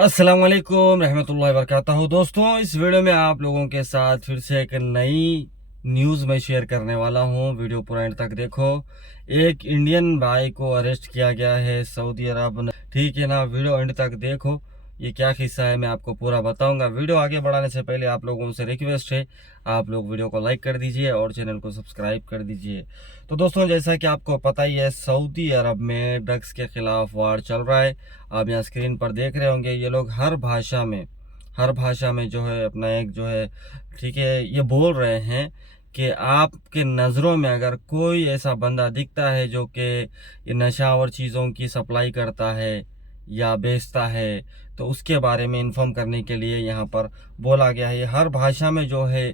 अस्सलाम वालेकुम रहमतुल्लाहि वबरकातुहू। दोस्तों, इस वीडियो में आप लोगों के साथ फिर से एक नई न्यूज़ में शेयर करने वाला हूं। वीडियो पूरा एंड तक देखो। एक इंडियन भाई को अरेस्ट किया गया है सऊदी अरब में। ठीक है ना, वीडियो एंड तक देखो। ये क्या किस्सा है मैं आपको पूरा बताऊंगा। वीडियो आगे बढ़ाने से पहले आप लोगों से रिक्वेस्ट है, आप लोग वीडियो को लाइक कर दीजिए और चैनल को सब्सक्राइब कर दीजिए। तो दोस्तों, जैसा कि आपको पता ही है, सऊदी अरब में ड्रग्स के खिलाफ वार चल रहा है। आप यहाँ स्क्रीन पर देख रहे होंगे, ये लोग हर भाषा में जो है अपना एक जो है, ठीक है, ये बोल रहे हैं कि आपके नज़रों में अगर कोई ऐसा बंदा दिखता है जो कि ये नशावर चीज़ों की सप्लाई करता है या बेचता है, तो उसके बारे में इन्फॉर्म करने के लिए यहाँ पर बोला गया है। ये हर भाषा में जो है,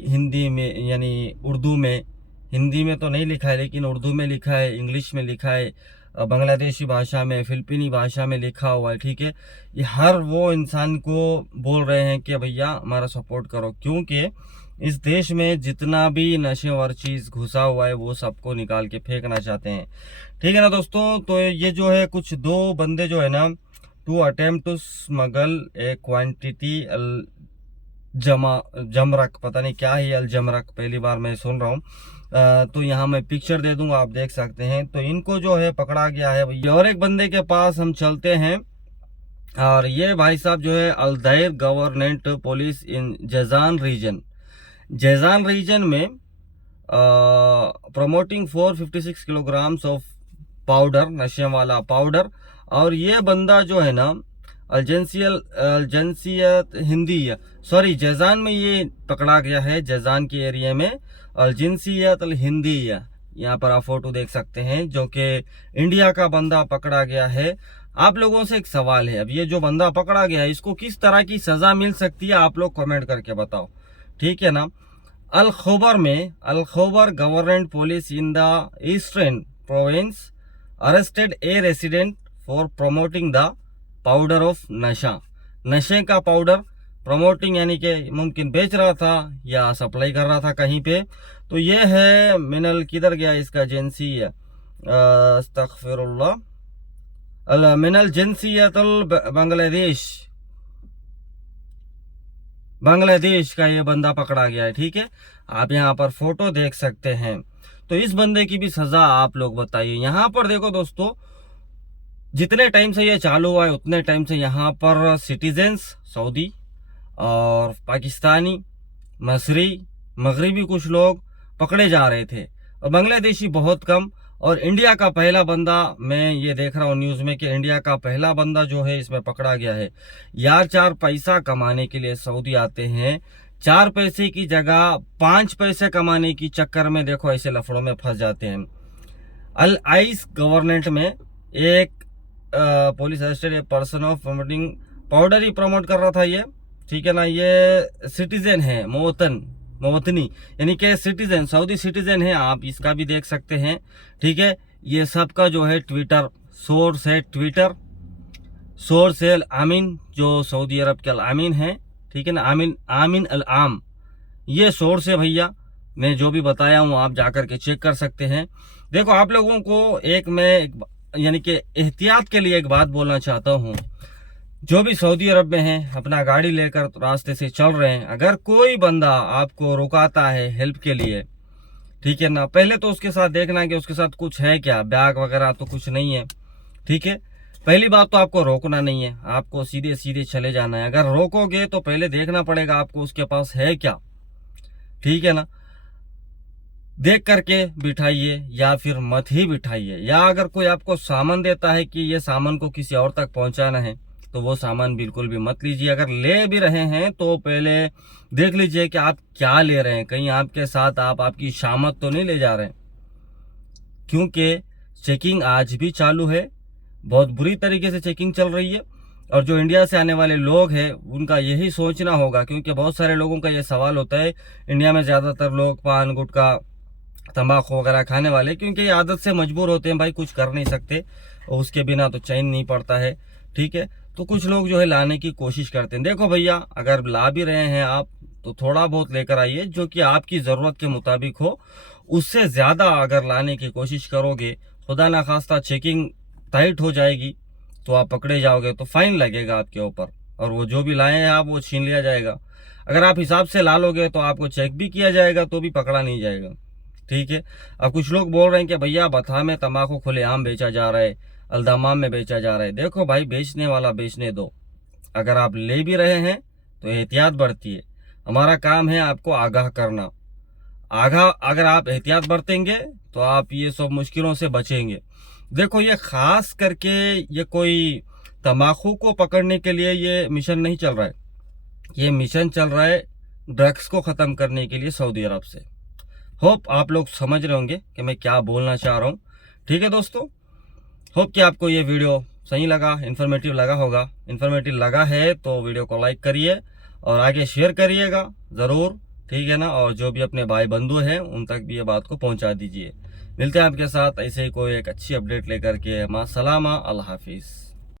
हिंदी में यानी उर्दू में, हिंदी में तो नहीं लिखा है लेकिन उर्दू में लिखा है, इंग्लिश में लिखा है, बांग्लादेशी भाषा में, फिलिपीनी भाषा में लिखा हुआ है। ठीक है, ये हर वो इंसान को बोल रहे हैं कि भैया हमारा सपोर्ट करो, क्योंकि इस देश में जितना भी नशे और चीज़ घुसा हुआ है वो सबको निकाल के फेंकना चाहते हैं। ठीक है ना दोस्तों, तो ये जो है कुछ दो बंदे जो है ना, to attempt to smuggle a quantity अल जमरक, पता नहीं क्या है अल जमरक, पहली बार मैं सुन रहा हूँ। तो यहाँ मैं पिक्चर दे दूंगा, आप देख सकते हैं। तो इनको जो है पकड़ा गया है भैया। और एक बंदे के पास हम चलते हैं, और ये भाई साहब जो है अलदैर गवर्नमेंट पुलिस इन जैजान रीजन में प्रमोटिंग 456 किलोग्राम्स ऑफ पाउडर, नशे वाला पाउडर। और ये बंदा जो है ना, अलजेंसियत हिंदी, सॉरी, जैजान में ये पकड़ा गया है, जैजान के एरिया में अलजिनसियत अल हिंदी। यहाँ पर आप फोटो देख सकते हैं, जो कि इंडिया का बंदा पकड़ा गया है। आप लोगों से एक सवाल है, अब ये जो बंदा पकड़ा गया है इसको किस तरह की सजा मिल सकती है, आप लोग कमेंट करके बताओ। ठीक है ना। अल खोबर government police in the eastern province arrested A resident for promoting the powder of नशे का पाउडर प्रमोटिंग, यानी कि मुमकिन बेच रहा था या सप्लाई कर रहा था कहीं पे। तो ये है मिनल, किधर गया इसका एजेंसी, अस्तगफिरुल्लाह, मिनल जिनसियतुल बांग्लादेश का ये बंदा पकड़ा गया है। ठीक है, आप यहाँ पर फोटो देख सकते हैं। तो इस बंदे की भी सजा आप लोग बताइए। यहाँ पर देखो दोस्तों, जितने टाइम से ये चालू हुआ है उतने टाइम से यहाँ पर सिटीजन्स सऊदी और पाकिस्तानी, मसरी, मगरबी कुछ लोग पकड़े जा रहे थे, और बांग्लादेशी बहुत कम। और इंडिया का पहला बंदा, मैं ये देख रहा हूँ न्यूज़ में कि इंडिया का पहला बंदा जो है इसमें पकड़ा गया है। यार, 4 पैसा कमाने के लिए सऊदी आते हैं, 4 पैसे की जगह 5 पैसे कमाने की चक्कर में देखो ऐसे लफड़ों में फंस जाते हैं। अल आइस गवर्नमेंट में एक police arrested a person of promoting, powder he promote कर रहा था ये। ठीक है ना, ये सिटीजन है, मोवतनी, यानी कि सिटीजन, सऊदी सिटीजन है, आप इसका भी देख सकते हैं। ठीक है, ये सबका जो है ट्विटर सोर्स है, सोर्स है आमीन, जो सऊदी अरब के आमीन है। ठीक है ना, आमीन अल आम, ये सोर्स है भैया। मैं जो भी बताया हूँ आप जाकर के चेक कर सकते हैं। देखो, आप लोगों को यानी कि एहतियात के लिए एक बात बोलना चाहता हूँ। जो भी सऊदी अरब में हैं, अपना गाड़ी लेकर रास्ते से चल रहे हैं, अगर कोई बंदा आपको रुकाता है हेल्प के लिए, ठीक है ना, पहले तो उसके साथ देखना कि उसके साथ कुछ है क्या, बैग वगैरह तो कुछ नहीं है। ठीक है, पहली बात तो आपको रोकना नहीं है, आपको सीधे सीधे चले जाना है। अगर रोकोगे तो पहले देखना पड़ेगा आपको उसके पास है क्या। ठीक है ना, देख करके बिठाइए या फिर मत ही बिठाइए। या अगर कोई आपको सामान देता है कि ये सामान को किसी और तक पहुंचाना है, तो वो सामान बिल्कुल भी मत लीजिए। अगर ले भी रहे हैं तो पहले देख लीजिए कि आप क्या ले रहे हैं, कहीं आपके साथ आपकी शामत तो नहीं ले जा रहे हैं। क्योंकि चेकिंग आज भी चालू है, बहुत बुरी तरीके से चेकिंग चल रही है। और जो इंडिया से आने वाले लोग हैं उनका यही सोचना होगा, क्योंकि बहुत सारे लोगों का ये सवाल होता है, इंडिया में ज़्यादातर लोग पान गुटखा तंबाकू वगैरह खाने वाले, क्योंकि ये आदत से मजबूर होते हैं, भाई कुछ कर नहीं सकते, और उसके बिना तो चैन नहीं पड़ता है। ठीक है, तो कुछ लोग जो है लाने की कोशिश करते हैं। देखो भैया, अगर ला भी रहे हैं आप तो थोड़ा बहुत लेकर आइए जो कि आपकी ज़रूरत के मुताबिक हो। उससे ज़्यादा अगर लाने की कोशिश करोगे, खुदा ना खास्ता चेकिंग टाइट हो जाएगी, तो आप पकड़े जाओगे तो फाइन लगेगा आपके ऊपर, और वो जो भी लाए हैं आप वो छीन लिया जाएगा। अगर आप हिसाब से ला लोगे तो आपको चेक भी किया जाएगा तो भी पकड़ा नहीं जाएगा, ठीक है। अब कुछ लोग बोल रहे हैं कि भैया बथा में तंबाकू खुलेआम बेचा जा रहा है, अल्दामाम में बेचा जा रहा है। देखो भाई, बेचने वाला बेचने दो, अगर आप ले भी रहे हैं तो एहतियात बरतिए। हमारा काम है आपको आगाह करना। आगाह अगर आप एहतियात बरतेंगे तो आप ये सब मुश्किलों से बचेंगे। देखो, ये खास करके ये कोई तंबाकू को पकड़ने के लिए ये मिशन नहीं चल रहा है, ये मिशन चल रहा है ड्रग्स को ख़त्म करने के लिए सऊदी अरब से। होप आप लोग समझ रहे होंगे कि मैं क्या बोलना चाह रहा हूँ, ठीक है दोस्तों। होप कि आपको ये वीडियो सही लगा, इन्फॉर्मेटिव लगा होगा। इन्फॉर्मेटिव लगा है तो वीडियो को लाइक करिए और आगे शेयर करिएगा ज़रूर, ठीक है ना। और जो भी अपने भाई बंधु हैं उन तक भी ये बात को पहुंचा दीजिए। मिलते हैं आपके साथ ऐसे ही कोई एक अच्छी अपडेट लेकर के। मां सलामा, अल्लाह हाफिज़।